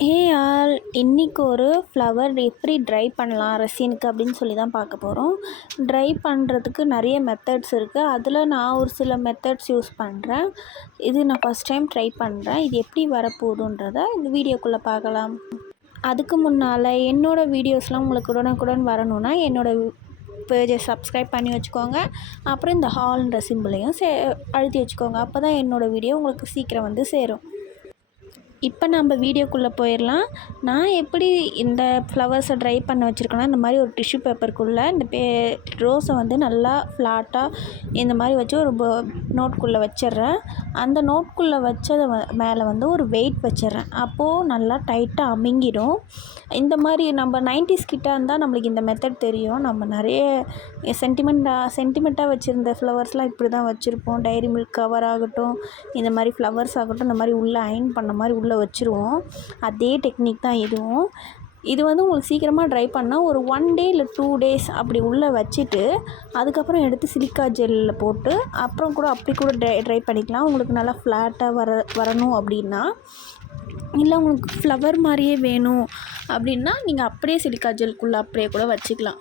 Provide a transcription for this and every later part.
Hey all, இன்றைக்கி ஒரு flower எப்படி ட்ரை பண்ணலாம் ரெசினுக்கு அப்படின்னு சொல்லி தான் பார்க்க போகிறோம். ட்ரை பண்ணுறதுக்கு நிறைய மெத்தட்ஸ் இருக்குது. அதில் நான் ஒரு சில மெத்தட்ஸ் யூஸ் பண்ணுறேன். இது நான் ஃபஸ்ட் டைம் ட்ரை பண்ணுறேன். இது எப்படி வரப்போகுதுன்றதை இந்த வீடியோக்குள்ளே பார்க்கலாம். அதுக்கு முன்னால் என்னோடய வீடியோஸ்லாம் உங்களுக்கு உடனுக்குடன் வரணுன்னா என்னோடய பேஜை சப்ஸ்கிரைப் பண்ணி வச்சுக்கோங்க. அப்புறம் இந்த ஹால்ன்ற சிம்பிளையும் அழுத்தி வச்சுக்கோங்க. அப்போ தான் என்னோடய வீடியோ உங்களுக்கு சீக்கிரம் வந்து சேரும். இப்போ நம்ம வீடியோக்குள்ளே போயிடலாம். நான் எப்படி இந்த ஃப்ளவர்ஸை ட்ரை பண்ண வச்சுருக்கேன்னா, இந்த மாதிரி ஒரு டிஷ்யூ பேப்பருக்குள்ளே இந்த ரோஸை வந்து நல்லா ஃப்ளாட்டாக இந்த மாதிரி வச்சு ஒரு நோட்குள்ளே வச்சிடுறேன். அந்த நோட்குள்ளே வச்சதை மேலே வந்து ஒரு வெயிட் வச்சிடுறேன். அப்போது நல்லா டைட்டாக அமுங்கிடும். இந்த மாதிரி நம்ம 90s கிட்ட இருந்தால் நம்மளுக்கு இந்த மெத்தட் தெரியும். நம்ம நிறைய சென்டிமெண்ட்டாக வச்சுருந்த ஃப்ளவர்ஸ்லாம் இப்படி தான் வச்சுருப்போம். டைரி மில்க் கவர் ஆகட்டும், இந்த மாதிரி ஃப்ளவர்ஸ் ஆகட்டும், இந்த மாதிரி உள்ளே அயன் பண்ண மாதிரி உள்ளே வச்சுருவோம். அதே டெக்னிக் தான் இதுவும். இது வந்து உங்களுக்கு சீக்கிரமாக ட்ரை பண்ணால் ஒரு 1 டே இல்லை 2 டேஸ் அப்படி உள்ளே வச்சுட்டு அதுக்கப்புறம் எடுத்து சிலிக்கா ஜெல்லில் போட்டு அப்புறம் கூட அப்படி கூட ட்ரை பண்ணிக்கலாம். உங்களுக்கு நல்லா ஃப்ளாட்டாக வரணும் அப்படின்னா, இல்லை உங்களுக்கு ஃப்ளவர் மாதிரியே வேணும் அப்படின்னா நீங்கள் அப்படியே சிலிக்கா ஜெல்குள்ளே அப்படியே கூட வச்சுக்கலாம்.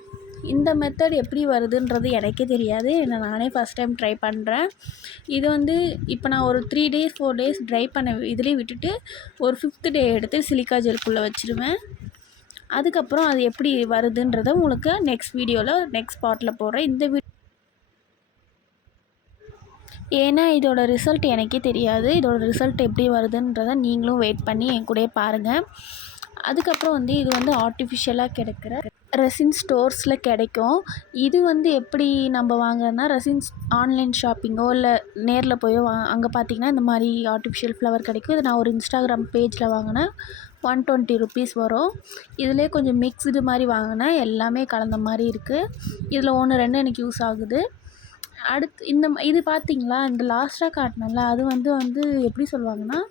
இந்த மெத்தட் எப்படி வருதுன்றது எனக்கே தெரியாது. நானே ஃபஸ்ட் டைம் ட்ரை பண்ணுறேன். இது வந்து இப்போ நான் ஒரு 3 டேஸ் 4 டேஸ் ட்ரை பண்ண இதுலேயே விட்டுட்டு ஒரு 5th டே எடுத்து சிலிக்கா ஜெல்குள்ளே வச்சுருவேன். அதுக்கப்புறம் அது எப்படி வருதுன்றதை உங்களுக்கு நெக்ஸ்ட் வீடியோவில் நெக்ஸ்ட் பார்ட்டில் போடுறேன். ஏன்னா இதோட ரிசல்ட் எனக்கே தெரியாது. இதோட ரிசல்ட் எப்படி வருதுன்றதை நீங்களும் வெயிட் பண்ணி என் கூடயே பாருங்கள். அதுக்கப்புறம் வந்து இது வந்து ஆர்டிஃபிஷியலாக கிடைக்கிற ரெசின் ஸ்டோர்ஸில் கிடைக்கும். இது வந்து எப்படி நம்ம வாங்குறதுனா, ரெசின்ஸ் ஆன்லைன் ஷாப்பிங்கோ இல்லை நேரில் போயோ அங்கே பார்த்தீங்கன்னா இந்த மாதிரி ஆர்டிஃபிஷியல் ஃப்ளவர் கிடைக்கும். இது நான் ஒரு இன்ஸ்டாகிராம் பேஜில் வாங்கினேன். 120 ருபீஸ் வரும். இதிலே கொஞ்சம் மிக்ஸ்டு மாதிரி வாங்கினேன். எல்லாமே கலந்த மாதிரி இருக்குது. இதில் 1 2 எனக்கு யூஸ் ஆகுது. அடுத்து இது பார்த்தீங்களா, இந்த லாஸ்ட்டாக காட்டினேன்ல, அது வந்து எப்படி சொல்லுவாங்கன்னா,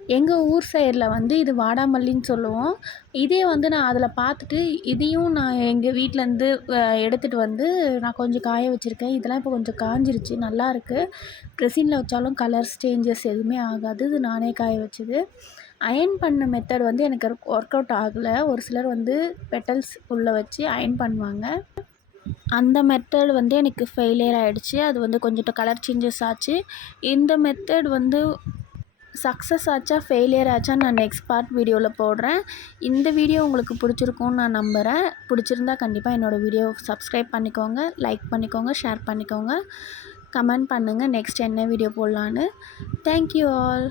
எங்கள் ஊர் சைடில் வந்து இது வாடாமல்லின்னு சொல்லுவோம். இதே வந்து நான் அதில் பார்த்துட்டு இதையும் நான் எங்கள் வீட்டிலேருந்து எடுத்துகிட்டு வந்து நான் கொஞ்சம் காய வச்சுருக்கேன். இதெல்லாம் இப்போ கொஞ்சம் காஞ்சிருச்சு, நல்லாயிருக்கு. ரெசினில் வச்சாலும் கலர்ஸ் சேஞ்சஸ் எதுவுமே ஆகாது. இது நானே காய வச்சது. அயன் பண்ண மெத்தட் வந்து எனக்கு ஒர்க் அவுட் ஆகலை. ஒரு சிலர் வந்து பெட்டல்ஸ் உள்ளே வச்சு அயன் பண்ணுவாங்க. அந்த மெத்தட் வந்து எனக்கு ஃபெயிலியர் ஆகிடுச்சு. அது வந்து கொஞ்சம் கலர் சேஞ்சஸ் ஆச்சு. இந்த மெத்தட் வந்து சக்ஸஸ் ஆச்சா ஃபெயிலியர் ஆச்சா நான் நெக்ஸ்ட் பார்ட் வீடியோவில் போடுறேன். இந்த வீடியோ உங்களுக்கு பிடிச்சிருக்கும்னு நான் நம்புகிறேன். பிடிச்சிருந்தா கண்டிப்பாக என்னோடய வீடியோ சப்ஸ்கிரைப் பண்ணிக்கோங்க, லைக் பண்ணிக்கோங்க, ஷேர் பண்ணிக்கோங்க, கமெண்ட் பண்ணுங்கள் நெக்ஸ்ட் என்ன வீடியோ போடலான்னு. Thank you all.